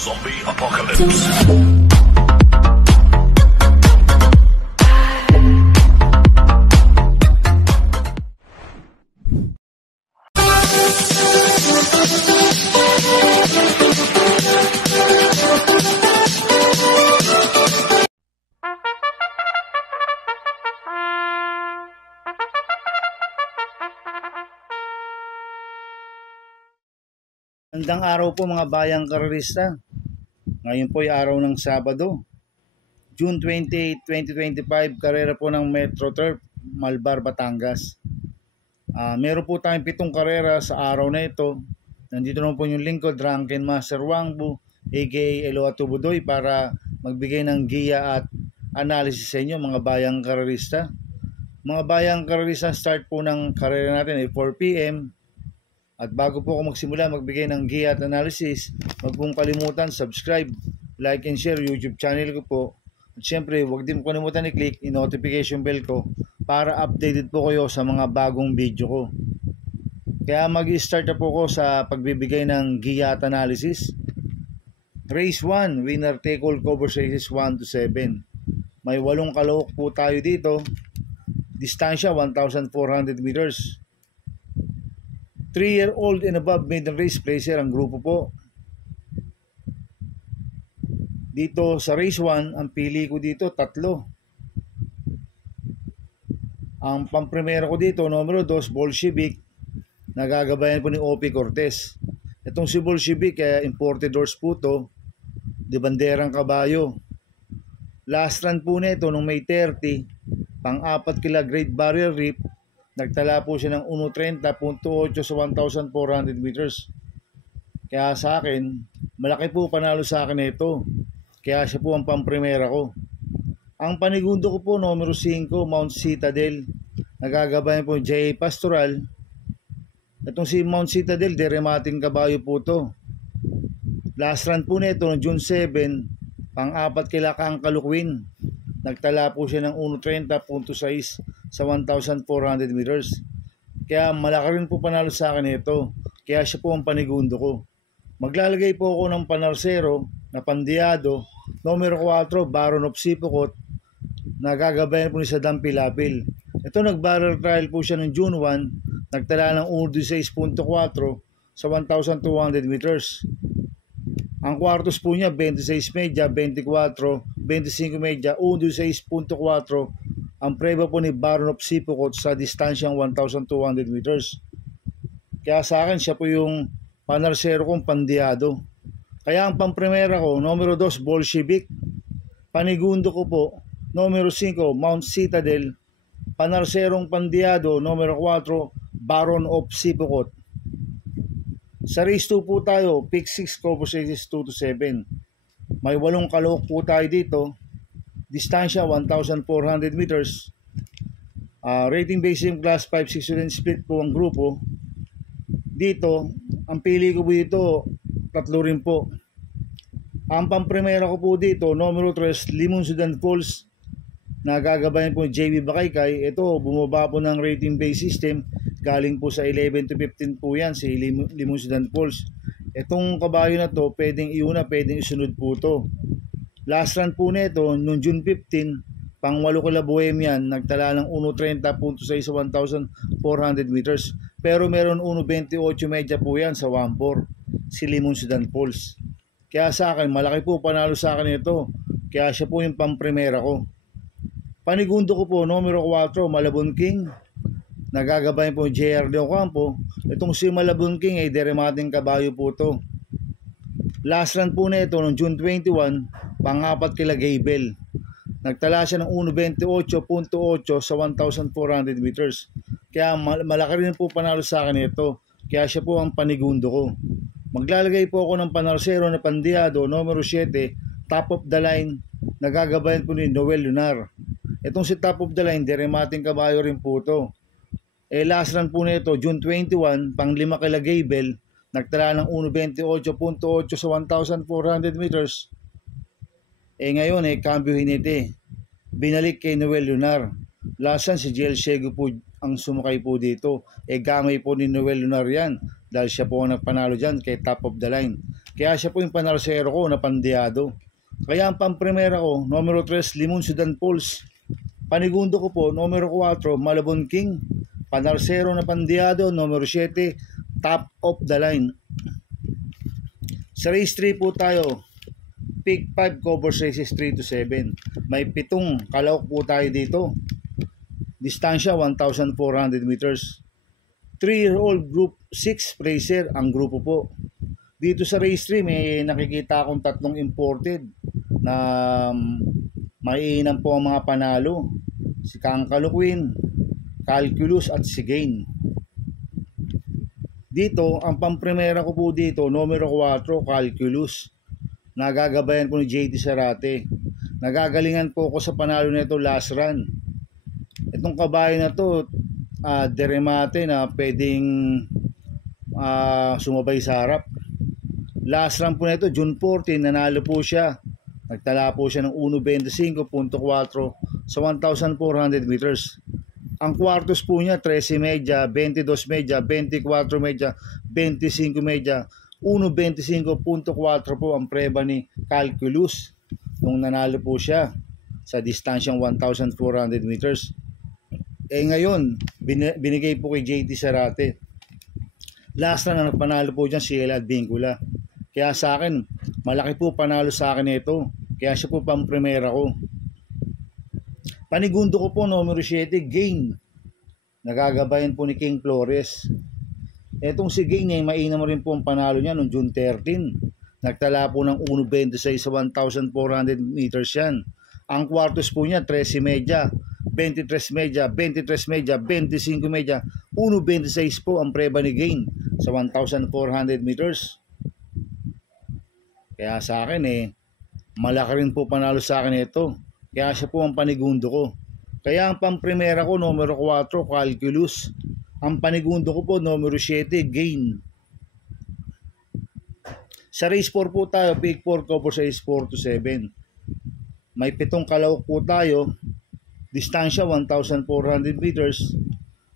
Zombie Apocalypse. Magandang araw po mga bayang karerista. Ngayon po ay araw ng Sabado, June 28, 2025, karera po ng Metro Turf, Malbar, Batangas. Meron po tayong 7 karera sa araw na ito. Nandito naman po yung lingkod, Drunken Master Wangbu, aka Eloa Tubudoy, para magbigay ng giya at analysis sa inyo mga bayang karerista. Mga bayang karerista, start po ng karera natin ay 4 PM. At bago po ako magsimula magbigay ng giya at analysis, huwag pong kalimutan subscribe, like and share YouTube channel ko po. At syempre, huwag din po kalimutan i-click yung notification bell ko para updated po kayo sa mga bagong video ko. Kaya mag-start na po ko sa pagbibigay ng giya at analysis. Race 1, winner take all cover races 1 to 7. May 8 kalahok po tayo dito. Distansya 1,400 meters. 3-year-old and above maiden race placer ang grupo po. Dito sa race 1, ang pili ko dito 3. Ang pamprimera ko dito, numero 2, Bolshevik. Nagagabayan po ni O.P. Cortez. Itong si Bolshevik, imported horse po to. De banderang kabayo. Last run po nito nung May 30, pang-4 kila Great Barrier Reef. Nagtala po siya ng 1:30.8 sa 1,400 meters. Kaya sa akin, malaki po panalo sa akin ito. Kaya siya po ang pamprimera ko. Ang panigundo ko po, numero 5, Mount Citadel. Nagagabayan po J.A. Pastoral. Itong si Mount Citadel, deremating kabayo po to. Last run po nito, no June 7, pang-4 kila Kangkalukwin. Nagtala po siya ng 1:30.6 sa 1,400 meters. Kaya malaki rin po panalo sa akin ito. Kaya siya po ang panigundo ko. Maglalagay po ako ng panarsero na Pandiado, numero 4, Baron of Sipocot. Nagagabayan po ni Sadam Pilapil. Ito nag-barrel trial po siya ng June 1. Nagtala ng 1:16.4 sa 1,200 meters. Ang kwartos po niya 26 media, 24, 25 media, 1:16.4. Ang preba po ni Baron of Sipocot sa distansyang 1,200 meters. Kaya sa akin siya po yung panarsero kong Pandiado. Kaya ang pamprimera ko, numero 2, Bolshevik. Panigundo ko po, numero 5, Mount Citadel. Panarserong Pandiado, numero 4, Baron of Sipocot. Sa race 2 po tayo, pick 6 cover races 2 to 7. May 8 kalahok po tayo dito. Distansya 1,400 meters. Rating based yung class 5, 6 student split po ang grupo. Dito, ang pili ko po dito, 3 rin po. Ang pamprimera ko po dito, numero 3, Limon Sudan Falls. Nagagabayan po JB Bakaykay. Ito, bumaba po ng rating based system. Galing po sa 11 to 15 po yan, si Limon Sudan Falls. Itong kabayo na to, pwedeng iuna, pwedeng isunod po to. Last run po nito, noong June 15, pang-8 kila Bohemian, nagtala ng 1:30.6 sa 1,400 meters. Pero meron 1:28 media po yan sa 1.4, si Limon Sudan Falls. Kaya sa akin, malaki po panalo sa akin ito. Kaya siya po yung pamprimera ko. Panigundo ko po, numero 4, Malabon King. Nagagabayan po JR de Ocampo. Itong si Malabon King ay deremating kabayo po to. Last run po nito noong June 21, pang-4 kila Gable. Nagtala siya ng 1:28.8 sa 1,400 meters. Kaya malaki rin po panalo sa akin ito. Kaya siya po ang panigundo ko. Maglalagay po ako ng panarsero na Pandiado, numero 7, top of the line. Nagagabayan po ni Noel Lunar. Itong si top of the line, deremating kabayo rin po to. Last run po nito, June 21, pang-5 kila Gable. Nagtala ng 1:28.8 sa 1,400 meters. Ngayon, cambio hinete. Binalik kay Noel Lunar. Lasan si Jiel Shego po ang sumakay po dito. Gamay po ni Noel Lunar yan. Dahil siya po ang nagpanalo dyan kay top of the line. Kaya siya po yung panarsero ko na pandiyado. Kaya ang pamprimera ko, numero 3, Limon Sudan Pulse. Panigundo ko po, numero 4, Malabon King. Panarsero na pandiyado, numero 7, Top of the Line. Sa race 3 po tayo, Pick 5 covers races 3 to 7. May 7 kalawak po tayo dito. Distansya 1,400 meters. 3-year-old group 6 racer ang grupo po. Dito sa race 3 may nakikita akong 3 imported na maiinan po ang mga panalo. Si Kankalo Queen, Calculus at si Gain. Dito, ang pamprimera ko po dito, numero 4, Calculus. Nagagabayan po ni JT Sarate. Nagagalingan po ako sa panalo nito last run. Itong kabayo na to, deremate na pwedeng sumabay sa harap. Last run po nito, June 14, nanalo po siya. Nagtala po siya ng 1.25.4 sa 1,400 meters. Ang kwartos po niya, 13 media, 22 media, 24 media, 25 media, 1.25.4 po ang preba ni Calculus nung nanalo po siya sa distansyang 1,400 meters. Ngayon, binigay po kay JT Sarate. Last na nagpanalo po dyan si Elad Vincula. Kaya sa akin, malaki po panalo sa akin ito. Kaya siya po pamprimera ko. Panigundo ko po, numero 7, Gain. Nagagabayan po ni King Flores. Etong si Gain ay mainam rin po ang panalo niya noong June 13. Nagtala po ng 1.26 sa 1,400 meters yan. Ang kwartos po niya, 13 media, 23 media, 23 media, 25 media, 1.26 po ang preba ni Gain sa 1,400 meters. Kaya sa akin malaki rin po panalo sa akin ito. Kaya siya po ang panigundo ko. Kaya ang pamprimera ko, numero 4, Calculus. Ang panigundo ko po, numero 7, Gain. Sa race 4 po tayo, Pick 4 covers race 4 to 7. May 7 kalawak po tayo. Distansya 1,400 meters.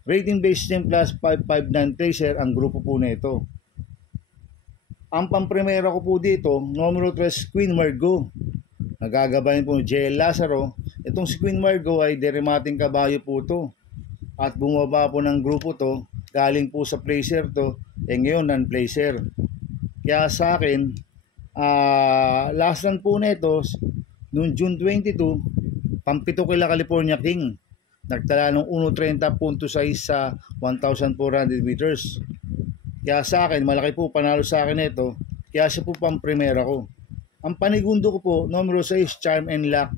Rating based team plus 559 tracer ang grupo po nito. Ang pamprimera ko po dito, numero 3, Queen Margot. Nagagabayan po JL Lazaro. Itong si Queen Margot ay deremating kabayo po to. At bumaba po ng grupo to, galing po sa placer to, ngayon non-placer. Kaya sa akin, last run po nito, noong June 22, pampito kila California King. Nagtala ng 1.30.6 sa 1,400 meters. Kaya sa akin, malaki po panalo sa akin ito, kaya siya po pamprimera ko. Ang panigundo ko po, numero 6, Charm and Luck.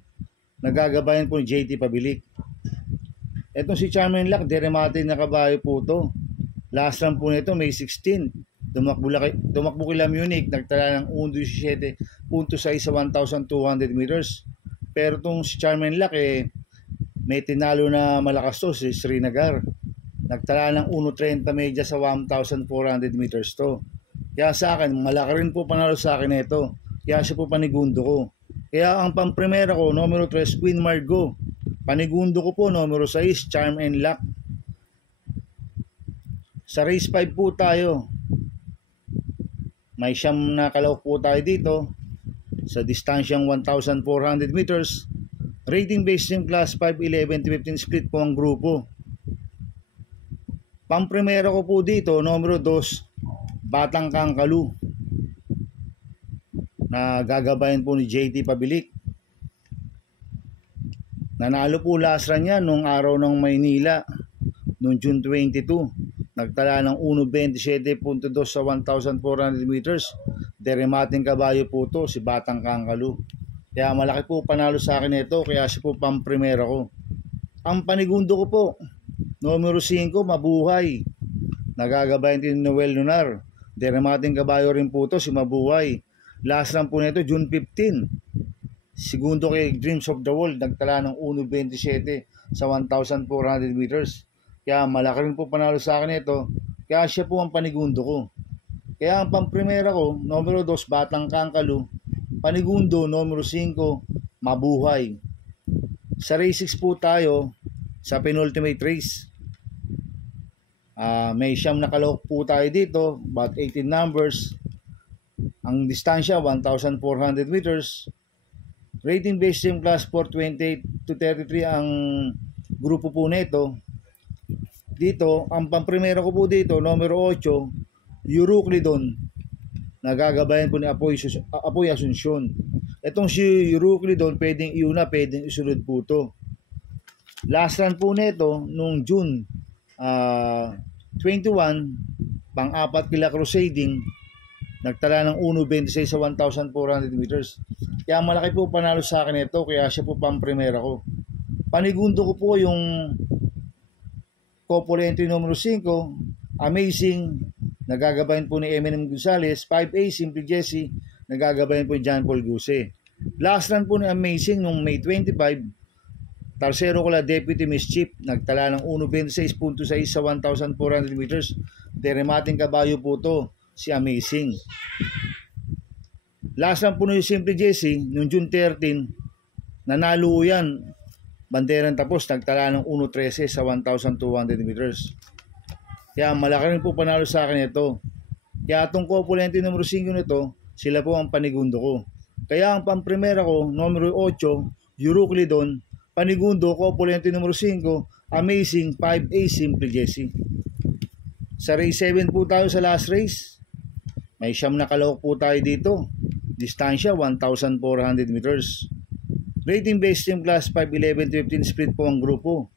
Nagagabayan po ni JT Pabilik. Etong si Charm and Luck, deremate na kabayo po to. Last run po nito, May 16. Tumakbo kila Munich, nagtala ng 1.17.6 sa 1,200 meters. Pero itong si Charm and Luck, may tinalo na malakas to, si Srinagar. Nagtala ng 1.30 media sa 1,400 meters to. Kaya sa akin, malaki rin po panalo sa akin ito. Kaya siya po panigundo ko. Kaya ang pamprimera ko, numero 3, Queen Margot. Panigundo ko po, numero 6, Charm and Luck. Sa race 5 po tayo. May 9 na kalawak po tayo dito. Sa distansyang 1,400 meters. Rating based in class 5, 11 to 15 split po ang grupo. Pamprimera ko po dito, numero 2, Batang Kangkalu. Na gagabayan po ni JT Pabilik. Nanalo po last run yan nung araw ng Maynila noong June 22. Nagtala ng 1.27.2 sa 1,400 meters. Deremating kabayo po to, si Batang Kangkalu. Kaya malaki po panalo sa akin ito, kaya siya po pamprimera ko. Ang panigundo ko po, numero 5, Mabuhay. Nagagabayan din ni Noel Lunar. Deremating kabayo rin po to, si Mabuhay. Last run po nito, June 15. Segundo kay Dreams of the World, nagtala ng 1.27 sa 1,400 meters. Kaya malaki rin po panalo sa akin ito. Kaya siya po ang panigundo ko. Kaya ang pamprimera ko, numero 2, Batang Kangkalu. Panigundo, numero 5, Mabuhay. Sa race 6 po tayo, sa penultimate race. May 9 na kalawak po tayo dito, about 18 numbers. Ang distansya 1,400 meters. Rating base team class 428 to 33 ang grupo po nito. Dito, ang pamprimero ko po dito, numero 8, Euclidon. Nagagabayan po ni Apoy Asuncion. Itong si Euclidon, pwedeng iuna, pwedeng isunod po to. Last run po nito, nung June 21, pang-apat kila crusading, nagtala ng 1.26 sa 1,400 meters. Kaya malaki po panalo sa akin ito, kaya siya po pamprimera ko. Panigundo ko po yung couple entry numero 5, Amazing, nagagabayan po ni Eminem Gonzalez. 5A, Simple Jesse, nagagabayan po ni John Paul Guse. Last run po ni Amazing nung May 25, Tarsero ko la Deputy Mischief, nagtala ng 1.26.6 sa 1,400 meters. Deremating kabayo po to, si Amazing. Last run po ni Simple Jesse, noong June 13, nanalo yan. Banderang tapos, nagtala ng 1.13 sa 1,200 meters. Kaya malaki rin po panalo sa akin ito. Kaya itong couple numero 5 nito, sila po ang panigundo ko. Kaya ang pamprimera ko, numero 8, Euclidon, panigundo, couple numero 5, Amazing, 5A, Simple Jesse. Sa race 7 po tayo sa last race. May siyam na kalawak po tayo dito. Distansya 1,400 meters. Rating base team class 5-11-15 split po ang grupo.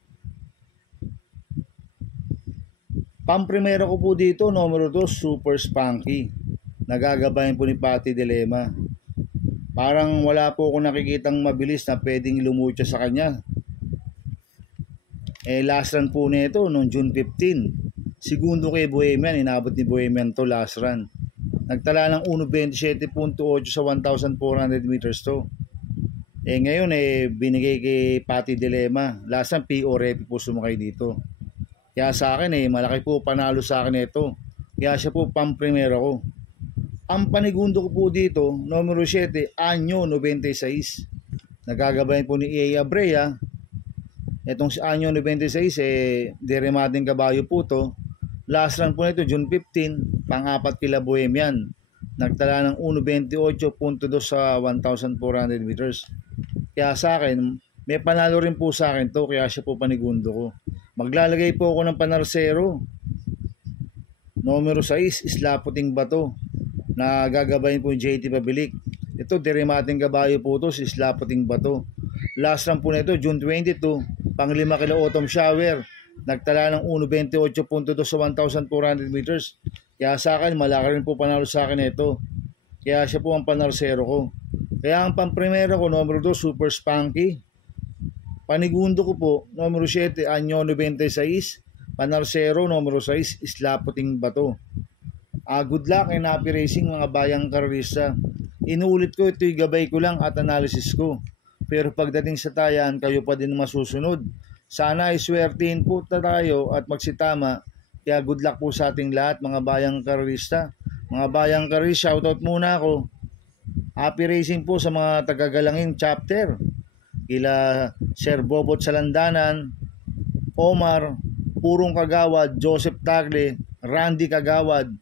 Pamprimera ko po dito, numero 2, Super Spunky. Nagagabayan po ni Patty Dilema. Parang wala po ako nakikitang mabilis na pwedeng lumutya sa kanya. Last run po nito noong June 15. Segundo kay Bohemian, inabot ni Bohemian to last run. Nagtala ng 1.27.8 sa 1,400 meters to. Ngayon binigay kay Patty Dilema. Last run, PO Repi po sumakay dito. Kaya sa akin malaki po panalo sa akin ito. Kaya siya po pamprimera ko. Ang panigundo ko po dito, numero 7, Anyo 96. Nagagabayan po ni EA Abrea. Itong si Anyo 96, deremating kabayo po to. Last run po nito, June 15, pang-apat kila Bohemian. Nagtala ng 1.28.2 sa 1,400 meters. Kaya sa akin, may panalo rin po sa akin to, kaya siya po panigundo ko. Maglalagay po ako ng panarsero. Numero 6, Islaputing Bato. Nagagabayan po yung JT Pabilik. Ito, deremating kabayo po to, si Islaputing Bato. Last run po nito, June 22, pang-5 kila Autumn Shower. Nagtala ng 1.28.2 sa 1,400 meters. Kaya sa akin, malaki rin po panalo sa akin ito. Kaya siya po ang panarsero ko. Kaya ang pamprimera ko, numero 2, Super Spunky. Panigundo ko po, numero 7, Anyo 96. Panarsero, numero 6, Islaputing Bato. Good luck and happy racing mga bayang karista. Inuulit ko, ito'y gabay ko lang at analysis ko. Pero pagdating sa tayan, kayo pa din masusunod. Sana ay swertihin po tayo at magsitama. Kaya good luck po sa ating lahat mga bayang karista. Mga bayang karista, shoutout muna ako. Happy racing po sa mga tagagalangin chapter. Kila Sir Bobot Salandanan, Omar, Purong Kagawad, Joseph Tagle, Randy Kagawad,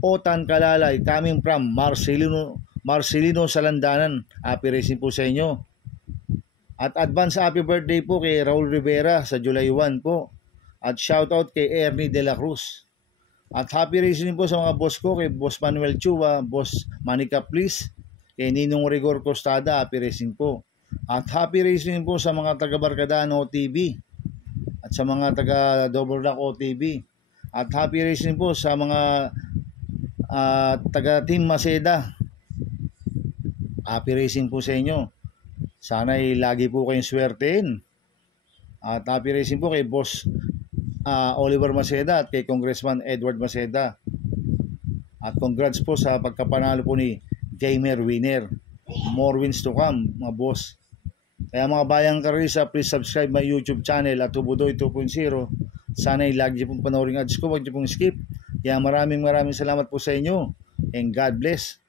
Otan Kalalay, coming from Marcelino Salandanan. Happy racing po sa inyo. At advance happy birthday po kay Raul Rivera sa July 1 po. At shoutout kay Ernie De La Cruz. At happy racing po sa mga boss ko, kay Boss Manuel Chua, Boss Manica Please, kay Ninong Rigor Costada, happy racing po. At happy racing po sa mga taga-Barkadaan OTV at sa mga taga-Double Rock OTV. At happy racing po sa mga taga-Team Maceda. Happy racing po sa inyo. Sana lagi po kayong swertein. At happy racing po kay Boss Oliver Maceda at kay Congressman Edward Maceda. At congrats po sa pagkapanalo po ni Gamer Winner. More wins to come mga boss. Kaya mga bayang karisa, please subscribe my YouTube channel at Tubudoy 2.0. Sana lagi pong panoorin ads ko, huwag niyo pong skip. Kaya maraming salamat po sa inyo and God bless.